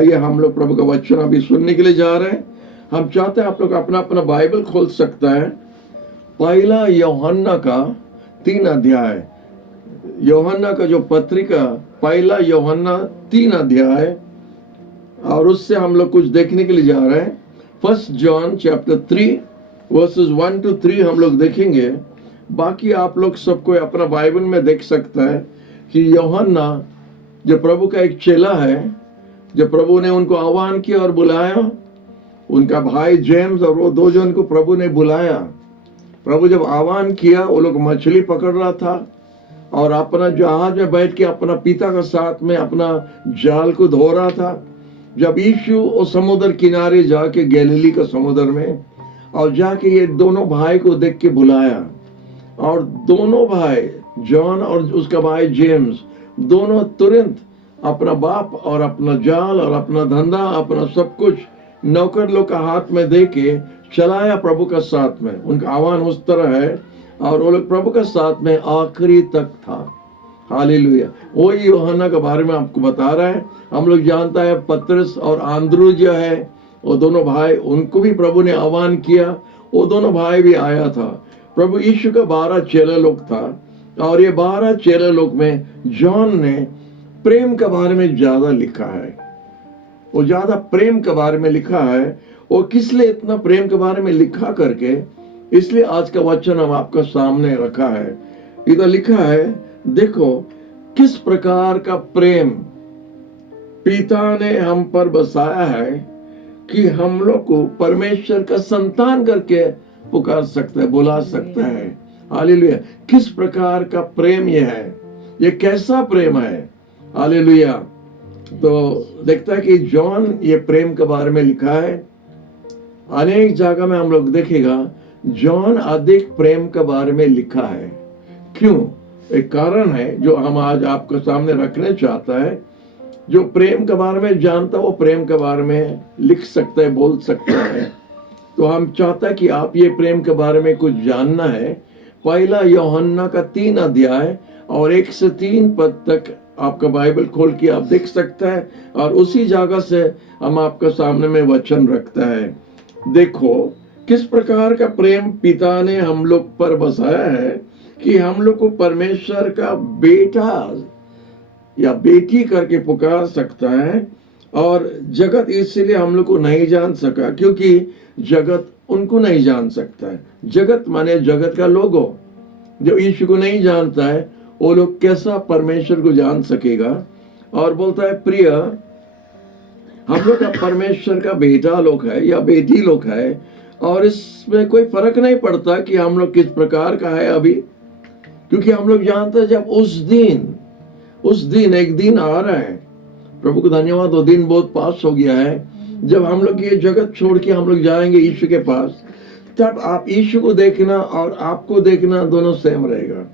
आइए हम लोग प्रभु का वचन अभी सुनने के लिए जा रहे हैं। हम चाहते हैं आप लोग अपना अपना बाइबल खोल सकता है। पहला यूहन्ना का 3 अध्याय, यूहन्ना का जो पत्रिका पहला यूहन्ना 3 अध्याय, और उससे हम लोग कुछ देखने के लिए जा रहे हैं। 1 जॉन चैप्टर 3 वर्सेस 1 to 3 हम लोग देखेंगे। बाकी आप लोग सबको अपना बाइबल में देख सकता है कि यूहन्ना जो प्रभु का एक चेला है, जब प्रभु ने उनको आह्वान किया और बुलाया, उनका भाई जेम्स और वो 2 जन को प्रभु ने बुलाया। प्रभु जब आह्वान किया, वो लोग मछली पकड़ रहा था और अपना जहाज में बैठ के अपना पिता का साथ में अपना जाल को धो रहा था। जब यीशु उस समुद्र किनारे जाके, गैलीली का समुद्र में, और जाके ये दोनों भाई को देख के बुलाया, और दोनों भाई जॉन और उसका भाई जेम्स दोनों तुरंत अपना बाप और अपना जाल और अपना धंधा, अपना सब कुछ नौकर लोग का हाथ में दे के चलाया प्रभु का साथ में। उनका आह्वान उस तरह है, और वो लोग प्रभु का साथ में आखिरी तक था। हालेलुया। वही यूहन्ना के बारे में आपको बता रहा है। हम लोग जानता है पतरस और आंद्रू जो है, वो दोनों भाई, उनको भी प्रभु ने आह्वान किया, वो दोनों भाई भी आया था। प्रभु यीशु का 12 चेला लोग था, और ये 12 चेला लोग में जॉन ने प्रेम के बारे में ज्यादा लिखा है। वो ज्यादा प्रेम के बारे में लिखा है। वो किस लिए इतना प्रेम के बारे में लिखा करके, इसलिए आज का वचन हम आपका सामने रखा है। इधर लिखा है, देखो किस प्रकार का प्रेम पिता ने हम पर बसाया है कि हम लोग को परमेश्वर का संतान करके पुकार सकता है, बुला सकता है। हालेलुया। किस प्रकार का प्रेम ये है, ये कैसा प्रेम है। हालेलुया। तो देखता है कि जॉन ये प्रेम के बारे में लिखा है। अनेक जगह में हम लोग देखेगा जॉन अधिक प्रेम के बारे में लिखा है। क्यों? एक कारण है जो हम आज आपके सामने रखने चाहता है। जो प्रेम के बारे में जानता है वो प्रेम के बारे में लिख सकता है, बोल सकता है। तो हम चाहता है कि आप ये प्रेम के बारे में कुछ जानना है। पहला यूहन्ना का 3 अध्याय और 1 से 3 पद तक आपका बाइबल खोल के आप देख सकता है, और उसी जगह से हम आपके सामने में वचन रखता है। देखो किस प्रकार का प्रेम पिता ने हम लोग पर बसाया है कि हम लोग को परमेश्वर का बेटा या बेटी करके पुकार सकता है। और जगत इसलिए हम लोग को नहीं जान सका क्योंकि जगत उनको नहीं जान सकता है। जगत माने जगत का लोगों, जो यीशु को नहीं जानता है, वो लोग कैसा परमेश्वर को जान सकेगा। और बोलता है, प्रिय हम लोग का परमेश्वर का बेटा लोग है या बेटी लोग है, और इसमें कोई फर्क नहीं पड़ता कि हम लोग किस प्रकार का है अभी, क्योंकि हम लोग जानते हैं जब उस दिन एक दिन आ रहा है। प्रभु को धन्यवाद, वो दिन बहुत पास हो गया है। जब हम लोग ये जगत छोड़ के हम लोग जाएंगे यीशु के पास, तब आप यीशु को देखना और आपको देखना दोनों सेम रहेगा।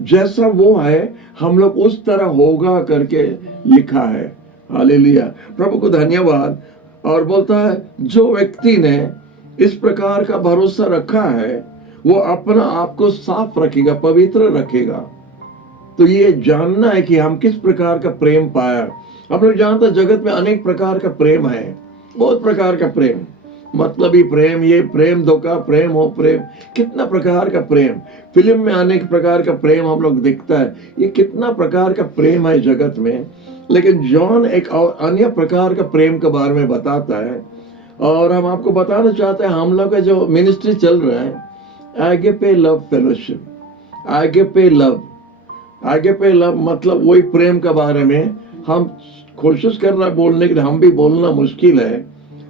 जैसा वो है हम लोग उस तरह होगा करके लिखा है। हालेलुया। प्रभु को धन्यवाद। और बोलता है, जो व्यक्ति ने इस प्रकार का भरोसा रखा है वो अपना आप को साफ रखेगा, पवित्र रखेगा। तो ये जानना है कि हम किस प्रकार का प्रेम पाया। हम लोग जानते हैं जगत में अनेक प्रकार का प्रेम है, बहुत प्रकार का प्रेम, मतलबी प्रेम, ये प्रेम, धोखा प्रेम, वो प्रेम, कितना प्रकार का प्रेम। फिल्म में अनेक प्रकार का प्रेम हम लोग देखता है। ये कितना प्रकार का प्रेम है जगत में। लेकिन जॉन एक और अन्य प्रकार का प्रेम के बारे में बताता है, और हम आपको बताना चाहते हैं हम लोग का जो मिनिस्ट्री चल रहा है, आगेपे लव फेलोशिप। आगेपे लव मतलब वही प्रेम के बारे में हम कोशिश कर रहे हैं बोलने के लिए। हम भी बोलना मुश्किल है,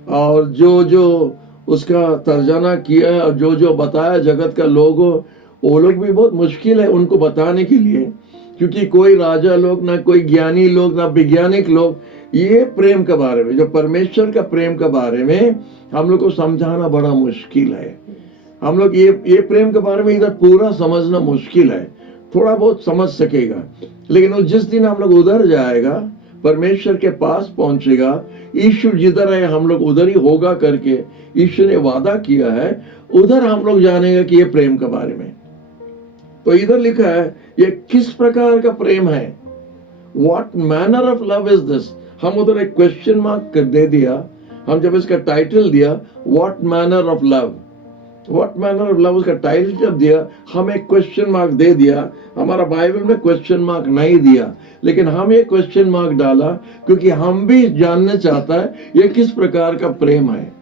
और जो उसका तर्जमा किया है और जो बताया जगत का लोगों, वो लोग भी बहुत मुश्किल है उनको बताने के लिए, क्योंकि कोई राजा लोग, ना कोई ज्ञानी लोग, ना वैज्ञानिक लोग ये प्रेम के बारे में, जो परमेश्वर का प्रेम के बारे में हम लोग को समझाना बड़ा मुश्किल है। हम लोग ये प्रेम के बारे में इधर पूरा समझना मुश्किल है, थोड़ा बहुत समझ सकेगा। लेकिन जिस दिन हम लोग उधर जाएगा, परमेश्वर के पास पहुंचेगा, यीशु जिधर है हम लोग उधर ही होगा करके यीशु ने वादा किया है, उधर हम लोग जानेगा कि ये प्रेम के बारे में। तो इधर लिखा है ये किस प्रकार का प्रेम है, what manner of love is this. हम उधर एक क्वेश्चन मार्क दे दिया। हम जब इसका टाइटल दिया what manner of love, what manner of love, उसका टाइटल जब दिया हम एक क्वेश्चन मार्क दे दिया। हमारा बाइबल में क्वेश्चन मार्क नहीं दिया, लेकिन हम ये क्वेश्चन मार्क डाला क्योंकि हम भी जानना चाहता है ये किस प्रकार का प्रेम है।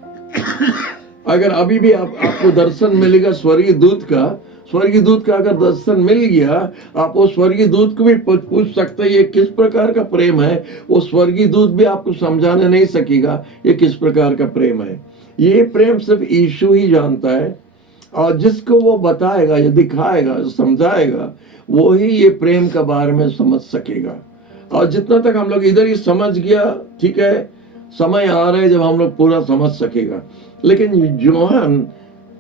अगर अभी भी आपको दर्शन मिलेगा स्वर्गीय दूत का अगर दर्शन मिल गया, आप वो स्वर्गीय दूत को भी पूछ सकते हैं ये किस प्रकार का प्रेम है। वो स्वर्गीय दूत भी आपको समझाने नहीं सकेगा ये किस प्रकार का प्रेम है। ये प्रेम सिर्फ यीशु ही जानता है, और जिसको वो बताएगा या दिखाएगा समझाएगा वो ही ये प्रेम के बारे में समझ सकेगा। और जितना तक हम लोग इधर ही समझ गया, ठीक है, समय आ रहा है जब हम लोग पूरा समझ सकेगा। लेकिन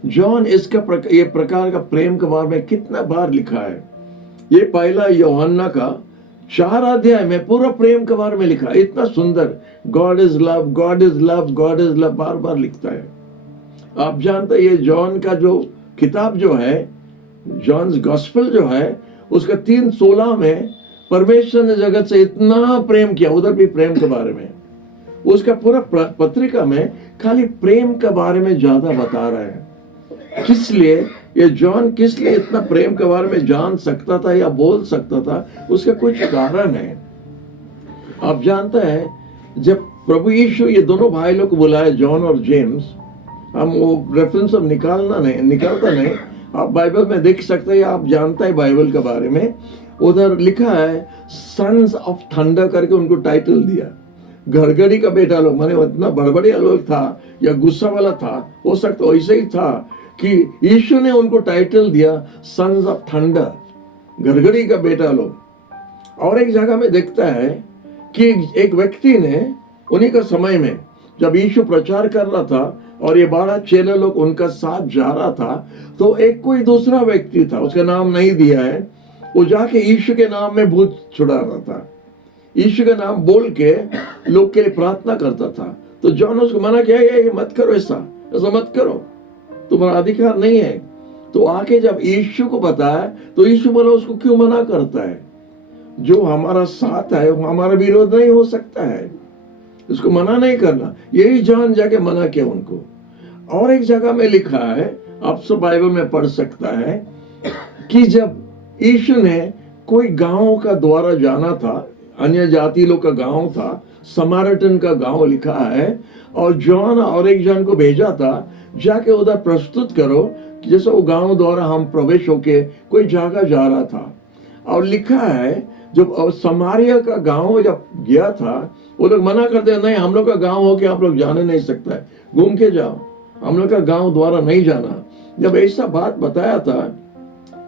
जॉन इसका ये प्रकार का प्रेम के बारे में कितना बार लिखा है। ये पहला यूहन्ना का 4 अध्याय में पूरा प्रेम के बारे में लिखा है। इतना सुंदर, God is love, God is love, God is love, बार बार लिखता है। आप जानते हैं ये जॉन का जो किताब जो है, जॉन्स गॉस्पेल जो है, उसका 3:16 में परमेश्वर ने जगत से इतना प्रेम किया, उधर भी प्रेम के बारे में। उसका पूरा पत्रिका में खाली प्रेम के बारे में ज्यादा बता रहा है। किस लिए ये जॉन किस लिए इतना प्रेम के बारे में जान सकता था या बोल सकता था, उसका कुछ कारण है। आप जानते हैं जब प्रभु यीशु ये दोनों भाई लोग को बुलाए, जॉन और जेम्स, हम वो रेफरेंस अब निकालता नहीं, आप बाइबल में देख सकते हैं, आप जानते हैं बाइबल के बारे में। उधर लिखा है सन्स ऑफ थंडर करके उनको टाइटल दिया। गड़गड़ी का बेटा लोग, माने इतना बड़बड़िया लोग था या गुस्सा वाला था, हो सकता वैसे ही था कि यीशु ने उनको टाइटल दिया सन्स ऑफ थंडर, गड़गड़ी का बेटा लोग। और एक जगह में देखता है कि एक व्यक्ति ने उन्हीं का समय में जब यीशु प्रचार कर रहा था और ये 12 चेले लोग उनका साथ जा रहा था, तो एक कोई दूसरा व्यक्ति था, उसका नाम नहीं दिया है, वो जाके यीशु के नाम में भूत छुड़ा रहा था। यीशु का नाम बोल के लोग के लिए प्रार्थना करता था। तो जॉन उसको मना किया, ये मत करो, ऐसा मत करो, तुम्हारा अधिकार नहीं है। तो आके जब यीशु को बताया तो यीशु बोला उसको क्यों मना करता है, जो हमारा साथ है वो हमारा विरोध नहीं हो सकता है, इसको मना नहीं करना। यही जॉन जाके मना किया उनको। और एक जगह में लिखा है, आप सब बाइबल में पढ़ सकता है, कि जब यीशु ने कोई गांव का द्वारा जाना था, अन्य जाति लोग का गांव था, समारिटन का गांव लिखा है, और जॉन और एक जन को भेजा था जाके उधर प्रस्तुत करो जैसे वो गांव द्वारा हम प्रवेश होके कोई जगह जा रहा था। और लिखा है जब समारिया का गांव जब गया था, वो लोग मना करते नहीं, हम लोग का गांव होके आप लोग जाने नहीं सकता है, घूम के जाओ, हम लोग का गांव द्वारा नहीं जाना। जब ऐसा बात बताया था,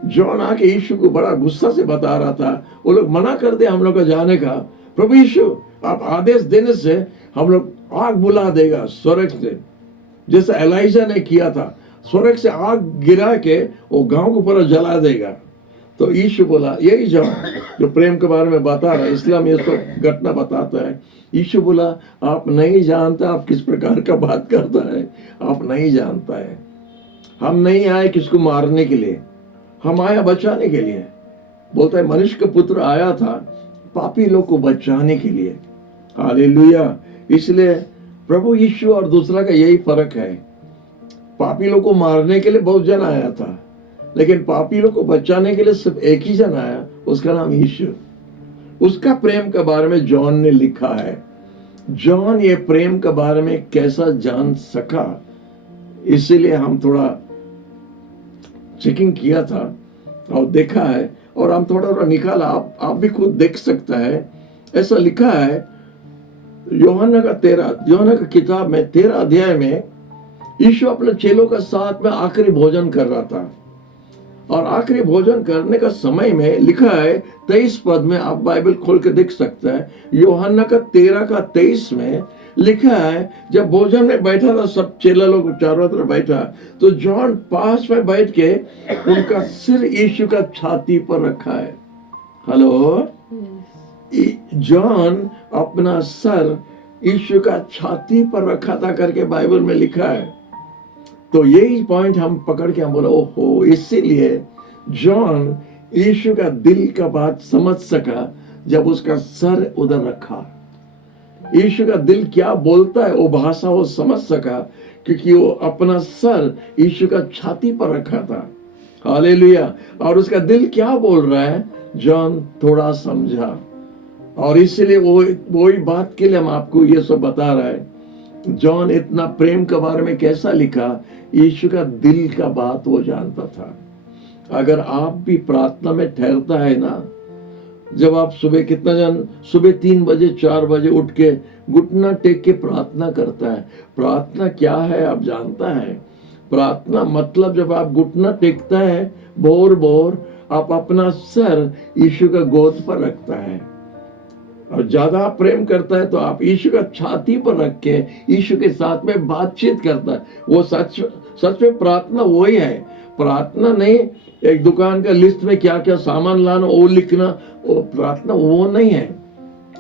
जॉन आके यीशु को बड़ा गुस्सा से बता रहा था, वो लोग मना कर दे हम लोग का जाने का। प्रभु यीशु आप आदेश देने से हम लोग आग बुला देगा स्वर्ग से, जैसा एलाइजा ने किया था, स्वर्ग से आग गिरा के वो गांव को पूरा जला देगा। तो यीशु बोला, यही जॉन जो प्रेम के बारे में बता रहा है, इस्लाम ये सब घटना बताता है। यीशु बोला आप नहीं जानता आप किस प्रकार का बात करता है, आप नहीं जानता है। हम नहीं आए किसको मारने के लिए, हम आया बचाने के लिए। बोलता है मनुष्य का पुत्र आया था पापी लोग को बचाने के लिए। हालेलुया। इसलिए प्रभु यीशु और दूसरा का यही फर्क है, पापी लोग को मारने के लिए बहुत जन आया था, लेकिन पापी लोग को बचाने के लिए सिर्फ एक ही जन आया, उसका नाम यीशु। उसका प्रेम के बारे में जॉन ने लिखा है। जॉन ये प्रेम के बारे में कैसा जान सका, इसीलिए हम थोड़ा चेकिंग किया था और देखा है, और हम थोड़ा निकाला, आप भी खुद देख सकता है। ऐसा लिखा है यूहन्ना का किताब में 13 अध्याय में, यीशु अपने चेलों का साथ में आखिरी भोजन कर रहा था, और आखिरी भोजन करने का समय में लिखा है 23 पद में, आप बाइबल खोल के देख सकते हैं। यूहन्ना का 13:23 में लिखा है जब भोजन में बैठा था, सब चेला लोग चारों तरफ बैठा, तो जॉन पास में बैठ के उनका सिर यीशु का छाती पर रखा है। हेलो, जॉन अपना सर यीशु का छाती पर रखा था करके बाइबल में लिखा है। तो यही पॉइंट हम पकड़ के हम बोला ओहो, इसीलिए जॉन यीशु का दिल का बात समझ सका जब उसका सर उधर रखा। यीशु का दिल क्या बोलता है वो भाषा वो समझ सका, क्योंकि वो अपना सर यीशु का छाती पर रखा था। हालेलुया। और उसका दिल क्या बोल रहा है जॉन थोड़ा समझा, और इसलिए वही बात के लिए हम आपको ये सब बता रहा है। जॉन इतना प्रेम के बारे में कैसा लिखा, यीशु का दिल का बात वो जानता था। अगर आप भी प्रार्थना में ठहरता है ना, जब आप सुबह कितना जन सुबह 3 बजे 4 बजे उठ के घुटना टेक के प्रार्थना करता है। प्रार्थना क्या है आप जानता है? प्रार्थना मतलब जब आप घुटना टेकता है भोर भोर, आप अपना सर यीशु का गोद पर रखता है, और ज्यादा प्रेम करता है तो आप यीशु का छाती पर रख के यीशु के साथ में बातचीत करता है। वो सच में प्रार्थना वही है। प्रार्थना नहीं एक दुकान का लिस्ट में क्या क्या सामान लाना वो लिखना, वो प्रार्थना वो नहीं है।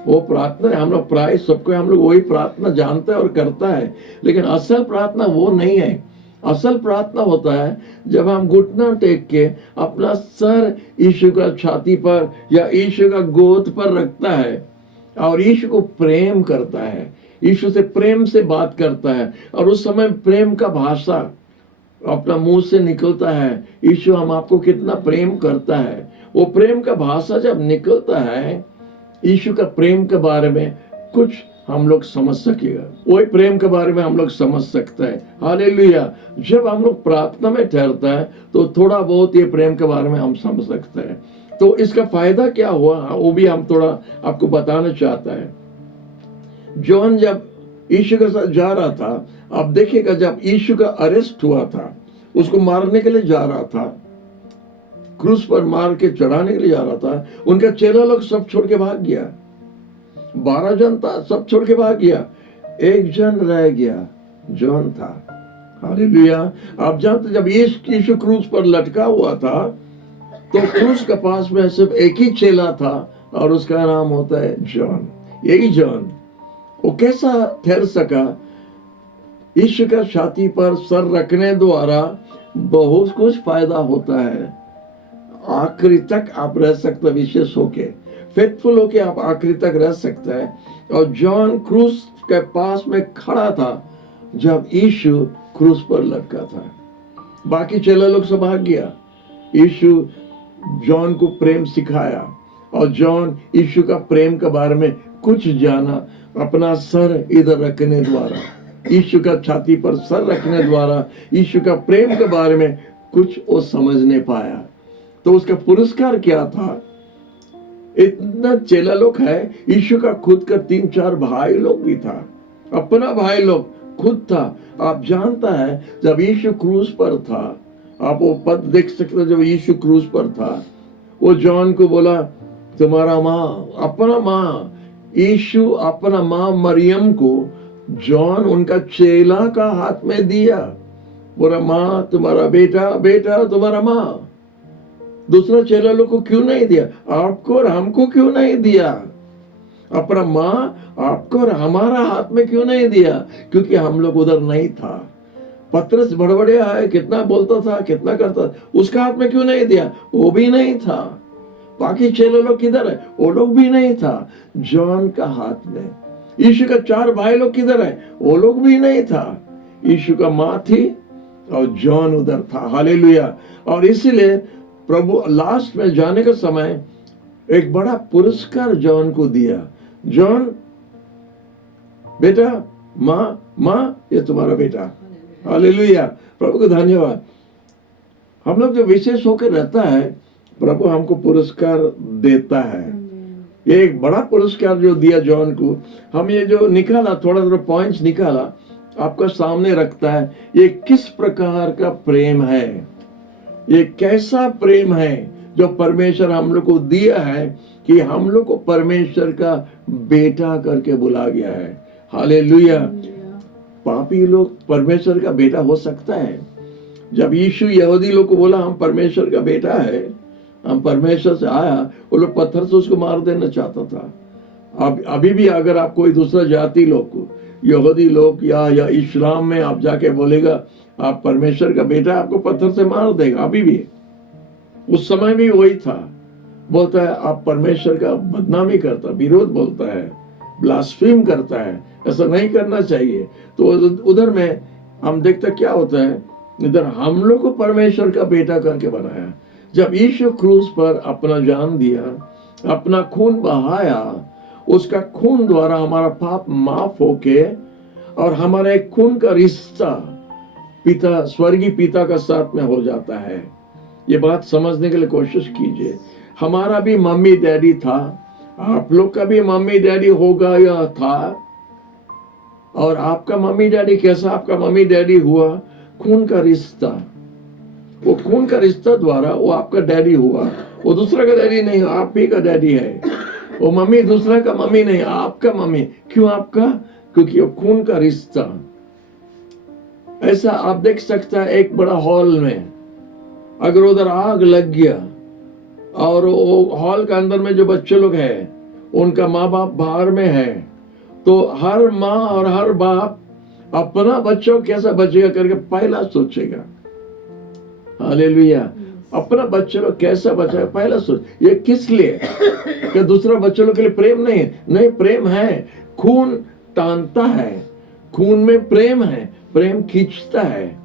वो प्रार्थना है, हम लोग प्राय सबको हम लोग वही प्रार्थना जानता है और करता है, लेकिन असल प्रार्थना वो नहीं है। असल प्रार्थना होता है जब हम घुटना टेक के अपना सर यीशु का छाती पर या यीशु का गोद पर रखता है और यीशु को प्रेम करता है, यीशु से प्रेम से बात करता है, और उस समय प्रेम का भाषा अपना मुंह से निकलता है, यीशु हम आपको कितना प्रेम करता है। वो प्रेम का भाषा जब निकलता है, यीशु का प्रेम के बारे में कुछ हम लोग समझ सकेगा, वही प्रेम के बारे में हम लोग समझ सकते हैं। हालेलुया। जब हम लोग प्रार्थना में ठहरता है तो थोड़ा बहुत ये प्रेम के बारे में हम समझ सकते हैं। तो इसका फायदा क्या हुआ वो भी हम थोड़ा आपको बताना चाहता है। जॉन जब यीशु के साथ जा रहा था, आप देखिएगा जब यीशु का अरेस्ट हुआ था, उसको मारने के लिए जा रहा था, क्रूस पर मार के चढ़ाने के लिए जा रहा था, उनका चेला लोग सब छोड़ के भाग गया। 12 जन था, सब छोड़ के भाग गया, एक जन रह गया, जॉन था। हालेलुया। आप जानते जब यीशु क्रूस पर लटका हुआ था तो क्रूस के पास में सिर्फ एक ही चेला था और उसका नाम होता है जॉन। यही जॉन वो कैसा ठहर सका? यीशु का छाती पर सर रखने द्वारा बहुत कुछ फायदा होता है। आखिरी तक आप रह सकते, विशेष होके फेथफुल होके आप आखिरी तक रह सकते हैं। और जॉन क्रूस के पास में खड़ा था जब यीशु क्रूस पर लटका था। बाकी चेला लोग सब भाग गया। यीशु जॉन को प्रेम सिखाया और जॉन यीशु का प्रेम के बारे में कुछ जाना अपना सर इधर रखने द्वारा, यीशु का छाती पर सर रखने द्वारा यीशु का प्रेम के बारे में कुछ वो समझने पाया। तो उसका पुरस्कार क्या था? इतना चेला लोग है, यीशु का खुद का 3-4 भाई लोग भी था, अपना भाई लोग खुद था। आप जानता है जब यीशु क्रूस पर था, आप वो पद देख सकते जब यीशु क्रूस पर था, वो जॉन को बोला तुम्हारा माँ, अपना माँ, यीशु अपना माँ मरियम को जॉन उनका चेला का हाथ में दिया, बोला माँ तुम्हारा बेटा, बेटा तुम्हारा माँ। दूसरा चेला लोग को क्यों नहीं दिया? आपको और हमको क्यों नहीं दिया? अपना माँ आपको और हमारा हाथ में क्यों नहीं दिया? क्योंकि हम लोग उधर नहीं था। पतरस बड़बड़िया है, कितना बोलता था, कितना करता था, उसका हाथ में क्यों नहीं दिया? वो भी नहीं था। बाकी चेले लोग किधर है? वो लोग भी नहीं था। जॉन का हाथ में। यीशु का 4 भाई लोग किधर है? वो लोग भी नहीं था। यीशु का माँ थी और जॉन उधर था। हालेलुया। और इसीलिए प्रभु लास्ट में जाने का समय एक बड़ा पुरस्कार जॉन को दिया। जॉन बेटा, माँ, माँ ये तुम्हारा बेटा। हालेलुया। प्रभु को धन्यवाद। हम लोग जो विशेष होकर रहता है, प्रभु हमको पुरस्कार देता है। ये एक बड़ा पुरस्कार जो दिया जॉन को, हम ये जो निकाला, थोड़ा थोड़ा पॉइंट्स निकाला, आपका सामने रखता है। ये किस प्रकार का प्रेम है, ये कैसा प्रेम है जो परमेश्वर हम लोग को दिया है कि हम लोग को परमेश्वर का बेटा करके बुला गया है। हालेलुया। पापी लोग परमेश्वर का बेटा हो सकता है? जब यीशु यहूदी लोग को बोला हम परमेश्वर का बेटा है, हम परमेश्वर से आया, वो लोग पत्थर से उसको मार देना चाहता था। अब अभी भी अगर आप कोई दूसरा जाति लोग को, यहूदी लोग या इस्लाम में आप जाके बोलेगा आप परमेश्वर का बेटा, आपको पत्थर से मार देगा। अभी भी उस समय भी वही था। बोलता है आप परमेश्वर का बदनामी करता, विरोध बोलता है। ब्लास्फेम करता है, ऐसा नहीं करना चाहिए। तो उधर में हम देखते क्या होता है, इधर हम लोग को परमेश्वर का बेटा करके बनाया। जब यीशु क्रूस पर अपना जान दिया, अपना खून बहाया, उसका खून द्वारा हमारा पाप माफ होके और हमारा एक खून का रिश्ता पिता, स्वर्गीय पिता का साथ में हो जाता है। ये बात समझने के लिए कोशिश कीजिए। हमारा भी मम्मी डैडी था, आप लोग का भी मम्मी डैडी होगा या था, और आपका मम्मी डैडी कैसा आपका मम्मी डैडी हुआ, खून का रिश्ता। वो खून का रिश्ता द्वारा वो आपका डैडी हुआ। वो दूसरा का डैडी नहीं, आप ही का डैडी है। वो मम्मी दूसरा का मम्मी नहीं, आपका मम्मी। क्यों आपका? क्योंकि वो खून का रिश्ता। ऐसा आप देख सकता है एक बड़ा हॉल में, अगर उधर आग लग गया और वो हॉल के अंदर में जो बच्चे लोग हैं, उनका माँ बाप बाहर में है, तो हर माँ और हर बाप अपना बच्चों कैसा बचेगा करके पहला सोचेगा। हालेलुया। अपना बच्चे लोग कैसा बचेगा पहला सोच। ये किस लिए? क्या दूसरा बच्चे लोग के लिए प्रेम नहीं है? नहीं, प्रेम है। खून तानता है, खून में प्रेम है, प्रेम खींचता है।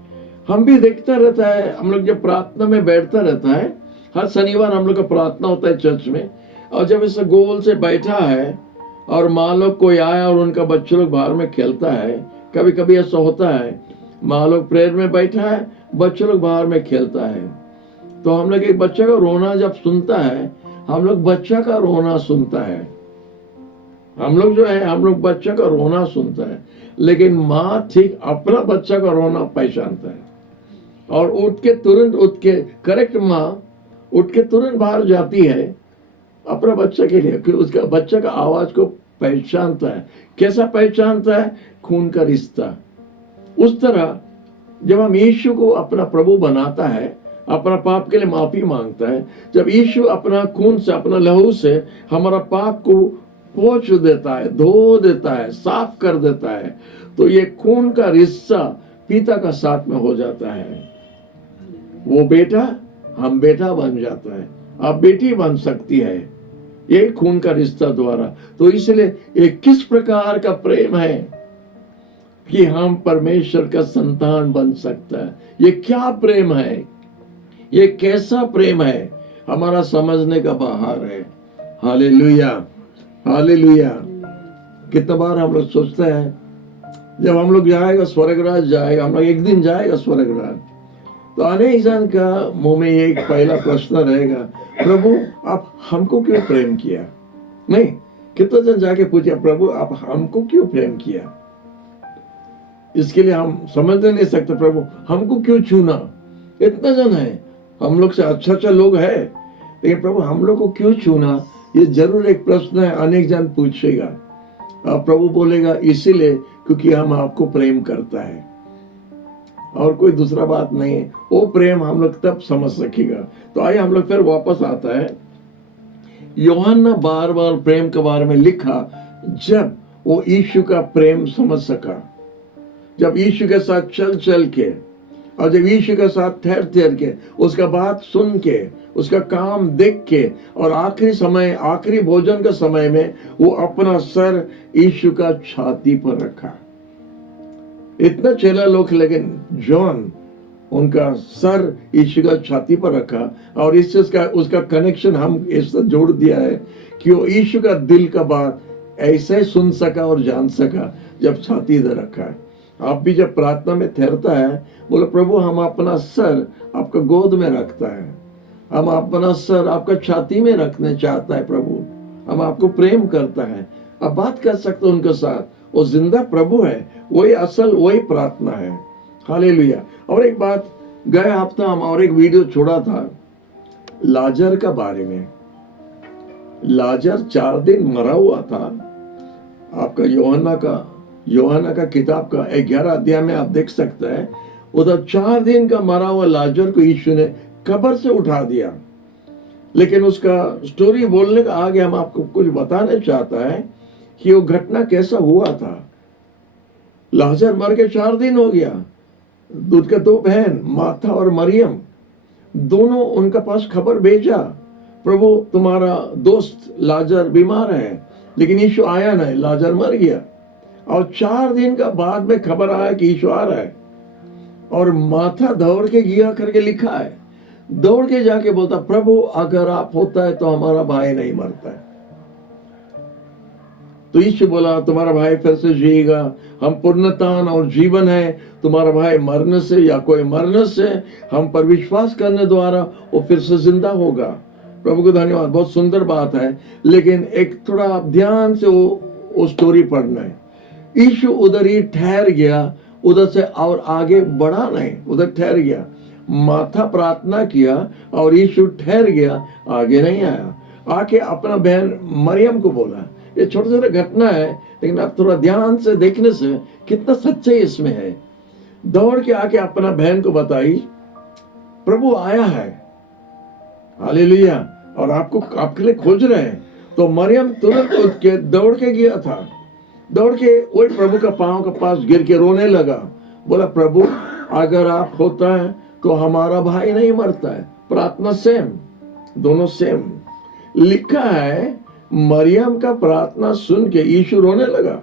हम भी देखता रहता है, हम लोग जब प्रार्थना में बैठता रहता है, हर शनिवार हम लोग का प्रार्थना होता है चर्च में, और जब इस गोल से बैठा है और माँ लोग कोई आया और उनका बच्चे लोग बाहर में खेलता है, कभी कभी ऐसा होता है, माँ लोग प्रेयर में बैठा है, बच्चे लोग बाहर में खेलता है, तो हम लोग एक बच्चे का रोना जब सुनता है, हम लोग बच्चा का रोना सुनता है, हम लोग जो है हम लोग बच्चा का रोना सुनता है, लेकिन माँ ठीक अपना बच्चा का रोना पहचानता है और उठ के करेक्ट माँ उठ के तुरंत बाहर जाती है अपना बच्चा के लिए, कि उसका बच्चा का आवाज को पहचानता है। कैसा पहचानता है? खून का रिश्ता। उस तरह जब हम यीशु को अपना प्रभु बनाता है, अपना पाप के लिए माफी मांगता है, जब यीशु अपना खून से, अपना लहू से हमारा पाप को पोंछ देता है, धो देता है, साफ कर देता है, तो ये खून का रिश्ता पिता का साथ में हो जाता है। वो बेटा, हम बेटा बन जाता है, आप बेटी बन सकती है, ये खून का रिश्ता द्वारा। तो इसलिए ये किस प्रकार का प्रेम है कि हम परमेश्वर का संतान बन सकता है। ये क्या प्रेम है, ये कैसा प्रेम है, हमारा समझने का बाहर है। Hallelujah, hallelujah. कितना बार हम लोग सोचते हैं, जब हम लोग जाएगा स्वर्गराज जाएगा, हम लोग एक दिन जाएगा स्वर्गराज, तो अनेक जन का मुंह में एक पहला प्रश्न रहेगा, प्रभु आप हमको क्यों प्रेम किया? नहीं, कितना जन जाके पूछा, प्रभु आप हमको क्यों प्रेम किया? इसके लिए हम समझ नहीं सकते, प्रभु हमको क्यों चुना? इतना जन है, हम लोग से अच्छा लोग है, लेकिन प्रभु हम लोग को क्यों चुना? ये जरूर एक प्रश्न है, अनेक जन पूछेगा। प्रभु बोलेगा इसीलिए क्योंकि हम आपको प्रेम करता है, और कोई दूसरा बात नहीं है। वो प्रेम हम लोग तब समझ सकेगा। तो आइए हम लोग फिर वापस आता है, यूहन्ना बार बार प्रेम के बारे में लिखा, जब वो यीशु का प्रेम समझ सका, जब यीशु के साथ चल के, और जब यीशु के साथ ठहर के, उसका बात सुन के, उसका काम देख के, और आखिरी समय, आखिरी भोजन के समय में वो अपना सर यीशु का छाती पर रखा। इतना चेला लोग, लेकिन जॉन उनका सर यीशु का छाती पर रखा, और इससे उसका कनेक्शन हम इससे जोड़ दिया है कि वो यीशु का दिल का बात ऐसे सुन सका और जान सका जब छाती इधर रखा है। आप भी जब प्रार्थना में ठहरता है, बोले प्रभु हम अपना सर आपका गोद में रखता है, हम अपना सर आपका छाती में रखने चाहता है प्रभु, हम आपको प्रेम करता है। आप बात कर सकते हो उनके साथ, वो जिंदा प्रभु है, वही असल, वही प्रार्थना है। हालेलुया। और एक बात, गए हफ्ता हम और एक वीडियो छोड़ा था लाजर का बारे में। लाजर 4 दिन मरा हुआ था। आपका यूहन्ना का किताब का 11 अध्याय में आप देख सकते हैं, उधर 4 दिन का मरा हुआ लाजर को यीशु ने कब्र से उठा दिया। लेकिन उसका स्टोरी बोलने का आगे हम आपको कुछ बताना चाहता है कि वो घटना कैसा हुआ था। लाजर मर के 4 दिन हो गया। दूध के 2 बहन मार्था और मरियम, दोनों उनका पास खबर भेजा, प्रभु तुम्हारा दोस्त लाजर बीमार है, लेकिन यीशु आया नहीं, लाजर मर गया। और 4 दिन का बाद में खबर आया कि यीशु आ रहा है, और माथा दौड़ के गया करके लिखा है। दौड़ के जाके बोलता, प्रभु अगर आप होता है तो हमारा भाई नहीं मरता है। तो यीशु बोला, तुम्हारा भाई फिर से जिएगा, हम पुनरुत्थान और जीवन है, तुम्हारा भाई मरने से या कोई मरने से हम पर विश्वास करने द्वारा वो फिर से जिंदा होगा। प्रभु को धन्यवाद। बहुत सुंदर बात है, लेकिन एक थोड़ा आप ध्यान से वो स्टोरी पढ़ना है। यीशु उधर ही ठहर गया, उधर से और आगे बढ़ा नहीं, उधर ठहर गया। माथा प्रार्थना किया और यीशु ठहर गया, आगे नहीं आया। आके अपना बहन मरियम को बोला। ये छोटा छोटा घटना है, लेकिन आप थोड़ा ध्यान से देखने से कितना सच्चाई इसमें है। दौड़ के आके अपना बहन को बताई, प्रभु आया है, हालेलुया, और आपके लिए खोज रहे हैं। तो मरियम तुरंत उठ के दौड़ के गया था, दौड़ के वही प्रभु का पांव के पास गिर के रोने लगा। बोला, प्रभु अगर आप होता है तो हमारा भाई नहीं मरता है। प्रार्थना सेम, दोनों सेम। लिखा है मरियम का प्रार्थना सुन के यीशु रोने लगा।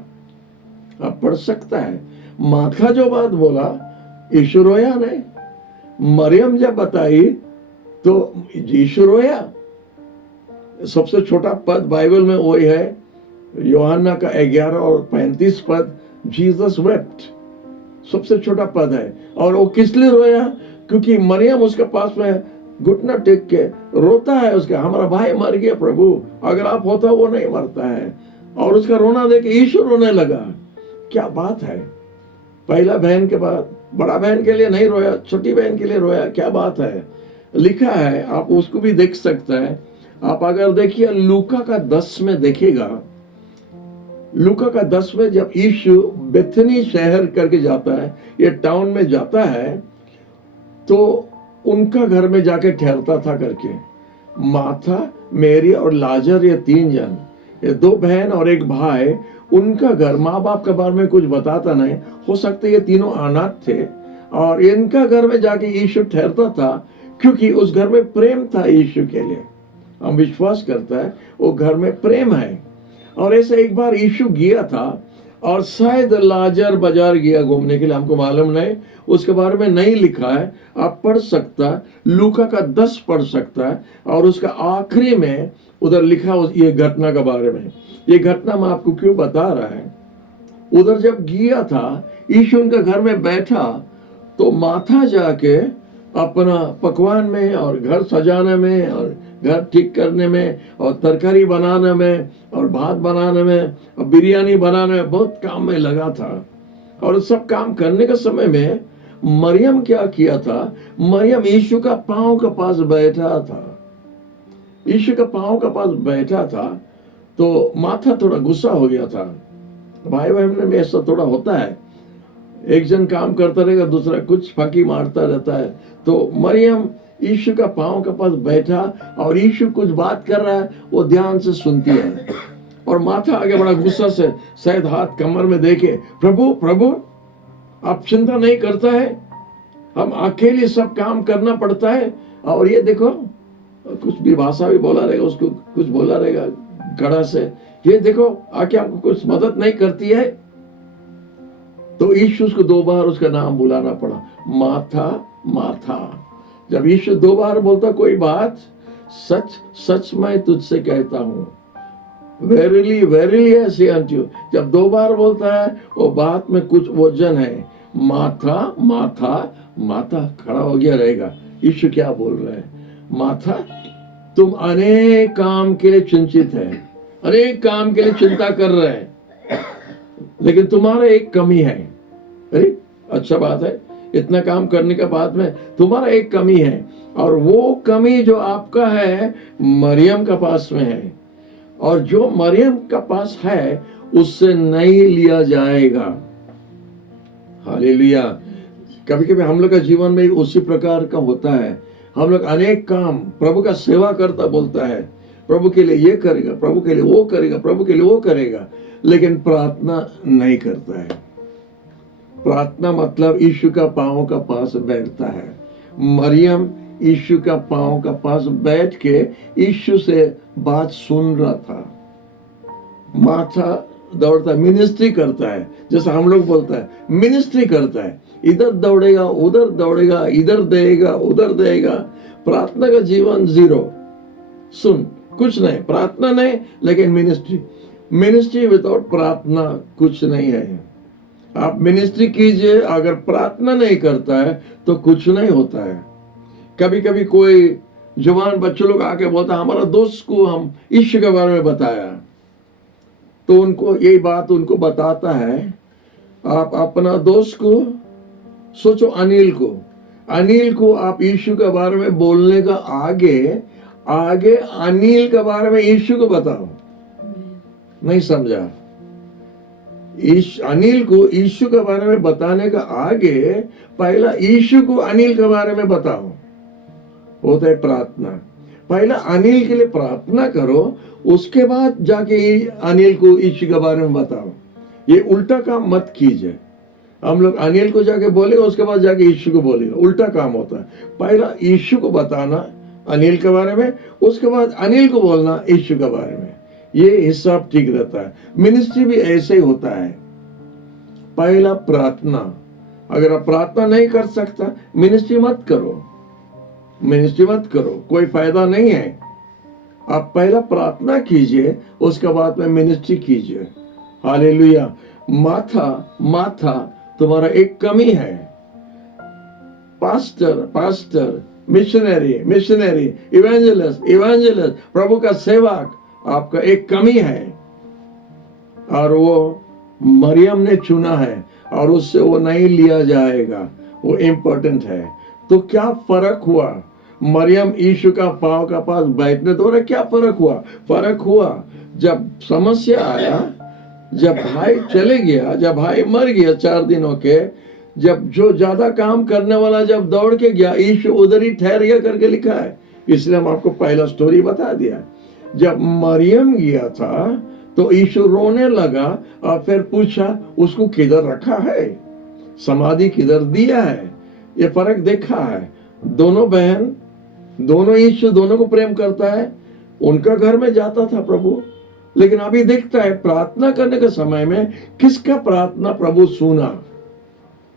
आप पढ़ सकता है, माथा जो बात बोला यीशु रोया नहीं। मरियम जब बताई तो यीशु रोया। सबसे छोटा पद बाइबल में वही है, यूहन्ना का 11 और 35 पद, जीसस वेप्ट, सबसे छोटा पद है। और वो किस लिए रोया? क्योंकि मरियम उसके पास में घुटना टेक के रोता है, उसका हमारा भाई मर गया प्रभु, अगर आप होता वो नहीं मरता है। और उसका रोना देख के यीशु रोने लगा। क्या बात है! पहला बहन के बाद बड़ा बहन के लिए नहीं रोया, छोटी बहन के लिए रोया। क्या बात है! लिखा है, आप उसको भी देख सकते हैं। आप अगर देखिए लूका का 10 में देखेगा, लूका का 10 में जब यीशु बेथनी शहर करके जाता है, ये टाउन में जाता है, तो उनका घर में जाके ठहरता था करके। माथा, मेरी और लाजर, ये 3 जन, ये 2 बहन और 1 भाई, उनका घर, माँ बाप के बारे में कुछ बताता नहीं, हो सकता है ये तीनों अनाथ थे, और इनका घर में जाके यीशु ठहरता था, क्योंकि उस घर में प्रेम था यीशु के लिए। हम विश्वास करता है वो घर में प्रेम है। और ऐसे एक बार यीशु गया था, और शायद लाजर बाजार गया घूमने के लिए, हमको मालूम नहीं, उसके बारे में नहीं लिखा है। आप पढ़ सकता है, लूका का 10 पढ़ सकता है, और उसका आखिरी में उधर लिखा ये घटना के बारे में। ये घटना मैं आपको क्यों बता रहा है, उधर जब गया था यीशु उनके घर में बैठा, तो माथा जाके अपना पकवान में और घर सजाने में और घर ठीक करने में और तरकारी बनाने में और भात बनाने में और बिरयानी बनाने में बहुत काम में लगा था। और सब काम करने के समय में मरियम क्या किया था, मरियम यीशु का पांव के पास बैठा था। यीशु का पांव के पास बैठा था, तो माथा थोड़ा गुस्सा हो गया था। भाई बहन में ऐसा थोड़ा होता है, एक जन काम करता रहेगा, दूसरा कुछ फाकी मारता रहता है। तो मरियम यीशु का पांव के पास बैठा, और यीशु कुछ बात कर रहा है, वो ध्यान से सुनती है। और माथा आगे बड़ा गुस्सा से, शायद हाथ कमर में देके, प्रभु प्रभु आप चिंता नहीं करता है, हम अकेले सब काम करना पड़ता है। और ये देखो, कुछ भी भाषा भी बोला रहेगा, उसको कुछ बोला रहेगा गड़ा से, ये देखो आके हमको कुछ मदद नहीं करती है। तो यीशु उसको 2 बार उसका नाम बुलाना पड़ा, माथा माथा। जब यीशु 2 बार बोलता कोई बात, सच सच मैं तुझसे कहता हूं, वेरिली वेरिली आई से अनटू यू, जब 2 बार बोलता है वो बात में कुछ वजन है। माथा माथा माथा खड़ा हो गया रहेगा। यीशु क्या बोल रहे हैं, माथा तुम अनेक काम के लिए चिंतित है, अनेक काम के लिए चिंता कर रहे हैं, लेकिन तुम्हारा एक कमी है। अरे अच्छा बात है, इतना काम करने के बाद में तुम्हारा एक कमी है, और वो कमी जो आपका है मरियम का पास में है, और जो मरियम का पास है उससे नहीं लिया जाएगा। हालेलुया। कभी कभी हम लोग का जीवन में उसी प्रकार का होता है। हम लोग अनेक काम, प्रभु का सेवा करता बोलता है, प्रभु के लिए ये करेगा, प्रभु के लिए वो करेगा, प्रभु के लिए वो करेगा, लेकिन प्रार्थना नहीं करता है। प्रार्थना मतलब यीशु का पांव का पास बैठता है। मरियम यीशु का पांव का पास बैठ के यीशु से बात सुन रहा था। माथा दौड़ता है, मिनिस्ट्री करता है, जैसे हम लोग बोलता है मिनिस्ट्री करता है, इधर दौड़ेगा उधर दौड़ेगा, इधर देगा उधर देगा। प्रार्थना का जीवन जीरो। सुन, कुछ नहीं, प्रार्थना नहीं, लेकिन मिनिस्ट्री विदाउट प्रार्थना कुछ नहीं है। आप मिनिस्ट्री कीजिए, अगर प्रार्थना नहीं करता है तो कुछ नहीं होता है। कभी कभी कोई जवान बच्चे लोग आके बोलता है हमारा दोस्त को हम ईश्वर के बारे में बताया, तो उनको यही बात उनको बताता है, आप अपना दोस्त को सोचो, अनिल को आप यीशु के बारे में बोलने का आगे अनिल के बारे में यीशु को बताओ। नहीं समझा? अनिल को यीशु के बारे में बताने का आगे पहला यीशु को अनिल के बारे में बताओ। होता है प्रार्थना। पहला अनिल के लिए प्रार्थना करो, उसके बाद जाके अनिल को यीशु के बारे में बताओ। ये उल्टा काम मत कीजिए। हम लोग अनिल को जाके बोलेगा, उसके बाद जाके यीशु को बोलेगा, उल्टा काम होता है। पहला यीशु को बताना अनिल के बारे में, उसके बाद अनिल को बोलना यीशु के बारे में। ये हिसाब ठीक रहता है। मिनिस्ट्री भी ऐसे ही होता है। पहला प्रार्थना। अगर आप प्रार्थना नहीं कर सकता, मिनिस्ट्री मत करो, कोई फायदा नहीं है। आप पहला प्रार्थना कीजिए, उसके बाद में मिनिस्ट्री कीजिए। हालेलुया। माथा तुम्हारा एक कमी है। पास्टर, मिशनरी, इवेंजलिस्ट, प्रभु का सेवक, आपका एक कमी है, और वो मरियम ने चुना है, और उससे वो नहीं लिया जाएगा, वो इम्पोर्टेंट है। तो क्या फर्क हुआ? मरियम यीशु का पांव का पास बैठने तो क्या फर्क हुआ जब समस्या आया, जब भाई चले गया, जब भाई मर गया 4 दिनों के, जब जो ज्यादा काम करने वाला जब दौड़ के गया, यीशु उधर ही ठहर गया करके लिखा है। इसलिए हम आपको पहला स्टोरी बता दिया। जब मरियम गया था तो यीशु रोने लगा, और फिर पूछा उसको किधर रखा है, समाधि किधर दिया है। ये फर्क देखा है। दोनों बहन, दोनों यीशु दोनों को प्रेम करता है। उनका घर में जाता था प्रभु, लेकिन अभी देखता है प्रार्थना करने के समय में किसका प्रार्थना प्रभु सुना।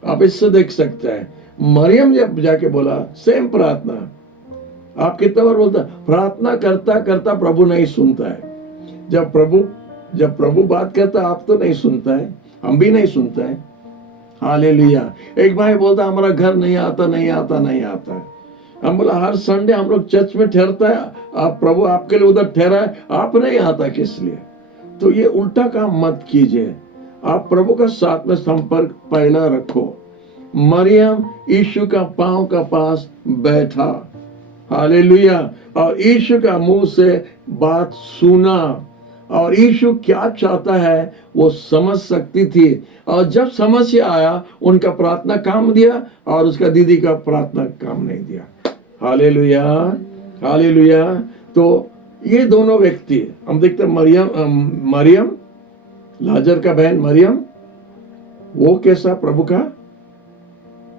आप इससे देख सकते हैं। मरियम जब जाके बोला सेम प्रार्थना, आप कितना बार बोलता, प्रार्थना करता करता प्रभु नहीं सुनता है। जब प्रभु बात करता आप तो नहीं सुनता है, हम भी नहीं सुनता है। हालेलुया। एक भाई बोलता हमारा घर नहीं आता। हम बोला हर संडे हम लोग चर्च में ठहरता है, आप प्रभु आपके लिए उधर ठहरा है, आप नहीं आता किस लिए? तो ये उल्टा काम मत कीजिए। आप प्रभु का साथ में संपर्क पहला रखो। मरियम यीशु का पांव का पास बैठा, हालेलुया, और यीशु का मुंह से बात सुना, और यीशु क्या चाहता है वो समझ सकती थी। और जब समस्या आया, उनका प्रार्थना काम दिया, और उसका दीदी का प्रार्थना काम नहीं दिया। हालेलुया। तो ये दोनों व्यक्ति हम देखते हैं। मरियम लाजर का बहन मरियम, वो कैसा प्रभु का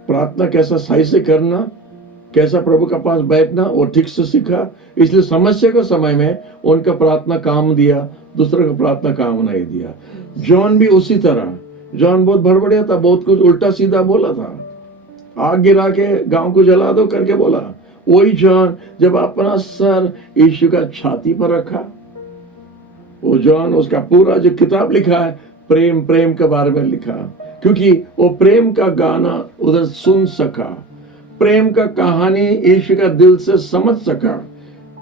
प्रार्थना, कैसा सही से करना, कैसा प्रभु का पास बैठना, वो ठीक से सीखा। इसलिए समस्या के समय में उनका प्रार्थना काम दिया, दूसरे का प्रार्थना काम नहीं दिया। जॉन भी उसी तरह, जॉन बहुत भड़बड़िया था, बहुत कुछ उल्टा सीधा बोला था, आग गिरा के गांव को जला दो करके बोला। वही जॉन जब अपना सर यीशु का छाती पर रखा, वो जॉन, उसका पूरा जो किताब लिखा है प्रेम के बारे में लिखा, क्योंकि वो प्रेम का गाना उधर सुन सका, प्रेम का कहानी यीशु का दिल से समझ सका।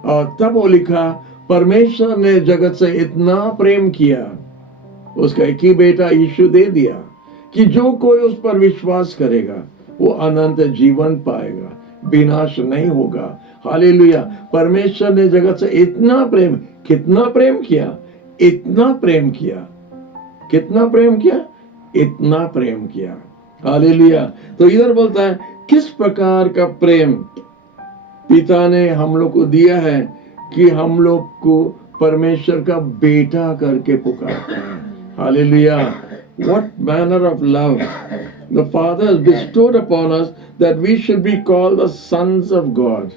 और तब वो लिखा, परमेश्वर ने जगत से इतना प्रेम किया, उसका एक ही बेटा यीशु दे दिया, कि जो कोई उस पर विश्वास करेगा वो अनंत जीवन पाएगा, विनाश नहीं होगा। हालेलुया। परमेश्वर ने जगत से इतना प्रेम, कितना प्रेम किया, इतना प्रेम किया। हालेलुया। तो इधर बोलता है किस प्रकार का प्रेम पिता ने हम लोग को दिया है, कि हम लोग को परमेश्वर का बेटा करके पुकारता है। Hallelujah. What manner of love the Father has bestowed upon us that we should be called the sons of God.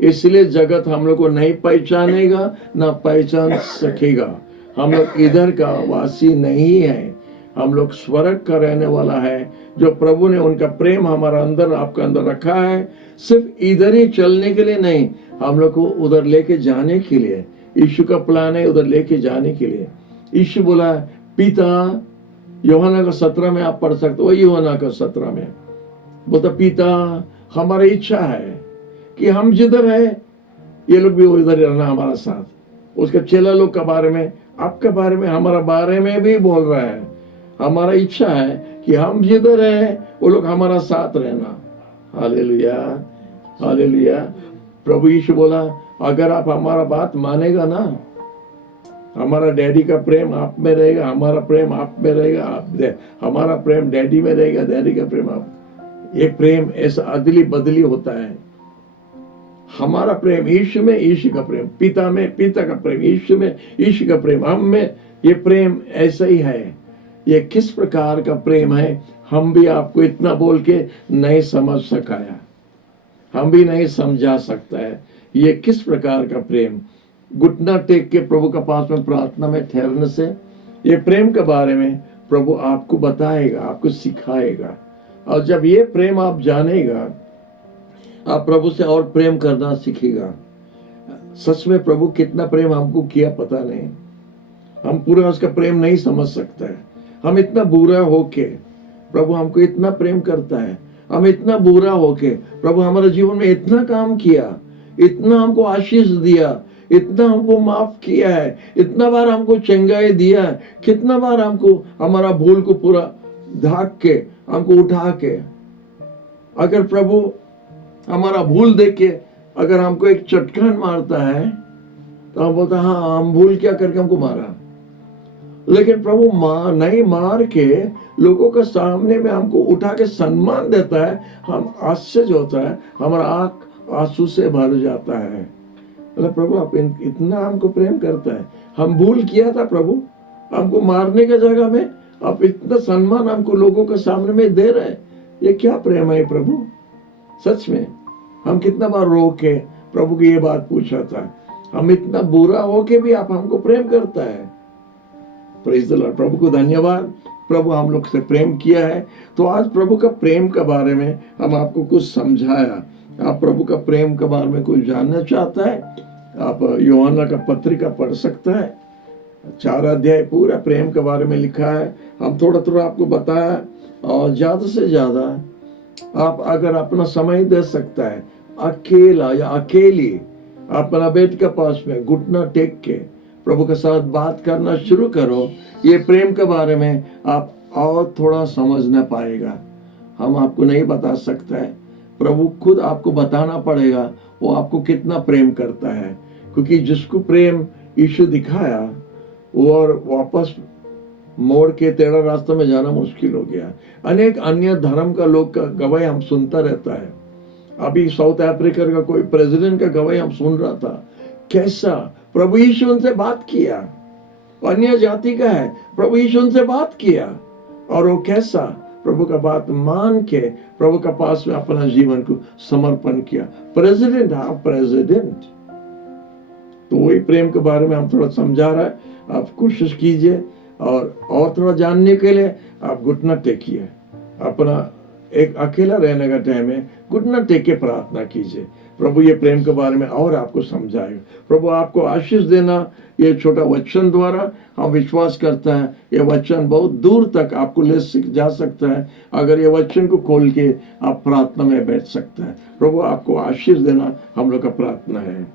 इसलिए जगत हम लोग को नहीं पहचानेगा, ना पहचान सकेगा। हम लोग इधर का वासी नहीं है, हम लोग स्वर्ग का रहने वाला है। जो प्रभु ने उनका प्रेम हमारा अंदर, आपका अंदर रखा है, सिर्फ इधर ही चलने के लिए नहीं, हम लोग को उधर लेके जाने के लिए। यीशु का प्लान है उधर लेके जाने के लिए। यीशु बोला पिता, यूहन्ना का 17 में आप पढ़ सकते हो, यूहन्ना का 17 में बोलता पिता हमारी इच्छा है कि हम जिधर है ये लोग भी उधर रहना हमारा साथ। उसके चेला लोग के बारे में, आपके बारे में, हमारा बारे में भी बोल रहा है। हमारा इच्छा है कि हम जिधर है वो लोग हमारा साथ रहना। Hallelujah, hallelujah. प्रभु यीशु बोला अगर आप हमारा बात मानेगा ना, हमारा डैडी का प्रेम आप में रहेगा, हमारा प्रेम आप में रहेगा, हमारा प्रेम डैडी में रहेगा, डैडी का प्रेम आप। ये प्रेम ऐसा अदली बदली होता है। हमारा प्रेम यीशु में, यीशु का प्रेम पिता में, पिता का प्रेम यीशु में, यीशु का प्रेम हम में। ये प्रेम ऐसा ही है। ये किस प्रकार का प्रेम है हम भी आपको इतना बोल के नहीं समझ सकाया, हम भी नहीं समझा सकता है ये किस प्रकार का प्रेम। घुटना टेक के प्रभु का पास में प्रार्थना में ठहरने से ये प्रेम के बारे में प्रभु आपको बताएगा, आपको सिखाएगा। और जब ये प्रेम आप जानेगा, आप प्रभु से और प्रेम करना सीखेगा। सच में प्रभु कितना प्रेम हमको किया पता नहीं, हम पूरा उसका प्रेम नहीं समझ सकते हैं। हम इतना बुरा होके प्रभु हमको इतना प्रेम करता है, हम इतना बुरा होके प्रभु हमारे जीवन में इतना काम किया, इतना हमको आशीष दिया, इतना हमको माफ किया है, इतना बार हमको चंगाई दिया है, कितना बार हमको हमारा भूल को पूरा ढाक के हमको उठा के। अगर प्रभु हमारा भूल देख के अगर हमको एक चटकान मारता है तो हम बोलते हाँ हम भूल क्या करके हमको मारा। लेकिन प्रभु नहीं मार के लोगों के सामने में हमको उठा के सम्मान देता है। हम आश्चर्य होता है, हमारा आंख आंसू से भर जाता है। मतलब प्रभु आप इतना हमको प्रेम करता है। हम भूल किया था प्रभु, हमको मारने के जगह में आप इतना सम्मान हमको लोगों के सामने में दे रहे हैं। ये क्या प्रेम है प्रभु। सच में हम कितना बार रो के प्रभु की ये बात पूछा था, हम इतना बुरा हो के भी आप हमको प्रेम करता है। Praise the Lord. प्रभु को धन्यवाद, प्रभु हम लोग से प्रेम किया है। तो आज प्रभु का प्रेम के बारे में हम आपको कुछ समझाया। आप प्रभु का प्रेम के बारे में कुछ जानना चाहता है, आप यूहन्ना का पत्रिका पढ़ सकता है। 4 अध्याय पूरा प्रेम के बारे में लिखा है। हम थोड़ा थोड़ा आपको बताया, और ज्यादा से ज्यादा आप अगर अपना समय दे सकता है, अकेला या अकेली अपना बेड के पास में घुटना टेक के प्रभु के साथ बात करना शुरू करो। ये प्रेम के बारे में आप और थोड़ा समझना पाएगा। हम आपको नहीं बता सकता है, प्रभु खुद आपको बताना पड़ेगा वो आपको कितना प्रेम करता है। क्योंकि जिसको प्रेम यीशु दिखाया वो और वापस मोड़ के टेढ़ा रास्ते में जाना मुश्किल हो गया। अनेक अन्य धर्म का लोग का गवाही हम सुनता रहता है। अभी साउथ अफ्रीका का कोई प्रेसिडेंट का गवाही हम सुन रहा था, कैसा प्रभु यीशु उनसे बात किया। अन्य जाति का है, प्रभु यीशु उनसे बात किया, और वो कैसा प्रभु का बात मान के प्रभु का पास में अपना जीवन को समर्पण किया। प्रेसिडेंट, हाँ प्रेसिडेंट। तो वही प्रेम के बारे में हम थोड़ा समझा रहा है। आप कोशिश कीजिए, और थोड़ा जानने के लिए आप घुटना टेकिए। अपना एक अकेला रहने का टाइम है, घुटना टेक के प्रार्थना कीजिए। प्रभु ये प्रेम के बारे में और आपको समझाएगा। प्रभु आपको आशीष देना ये छोटा वचन द्वारा हम विश्वास करता है। ये वचन बहुत दूर तक आपको ले जा सकता है अगर ये वचन को खोल के आप प्रार्थना में बैठ सकते हैं। प्रभु आपको आशीष देना हम लोग का प्रार्थना है।